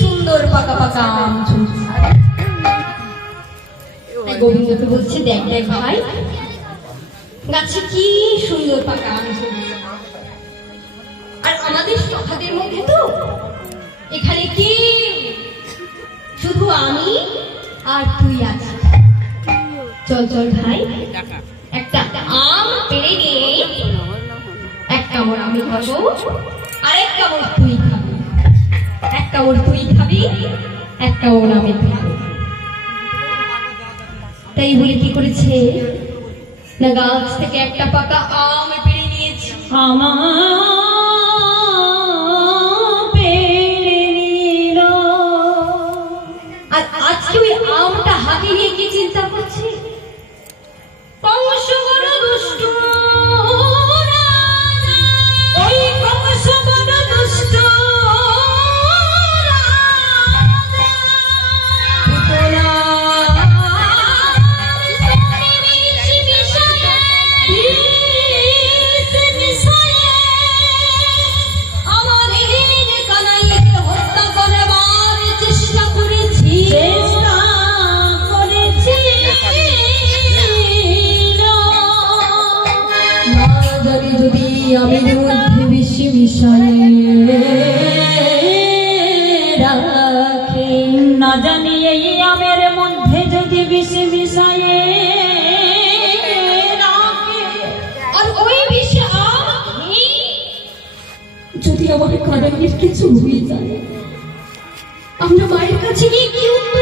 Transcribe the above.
সুন্দর পাকা পাকা আম গোবিন্দকে বলছে, দেখ দেখ ভাই, গাছে কি সুন্দর পাকা আম ঝুলছে। আর আমাদের সখাদের মধ্যে তো এখানে কি শুধু আমি আর তুই আছিস। চল চল ভাই, একটা আম পেড়ে নিয়ে এক কামড় আমি খাবো, আরেক কামড় তুই খাবি, এক কামড় তুই খাবি, এক কামড় আমি খাবো। তাই বলে কি করেছে না, গাছ থেকে একটা পাকা আম পেড়ে নিয়েছে। আর আজকে ওই আমটা হাতে নিয়ে কি চিন্তা করছে, কংস বড় দুষ্ট, ওই কংস বড় দুষ্ট, আমের মধ্যে বেশি মিশায়ে রাখে, না জানি এই আমের মধ্যে যদি বেশি মিশায়ে রাখে, আর ওই বেশি আম যদি আমার কারণের কিছু হয়ে যায়, আমরা মায়ের কাছে গিয়ে কি উত্তর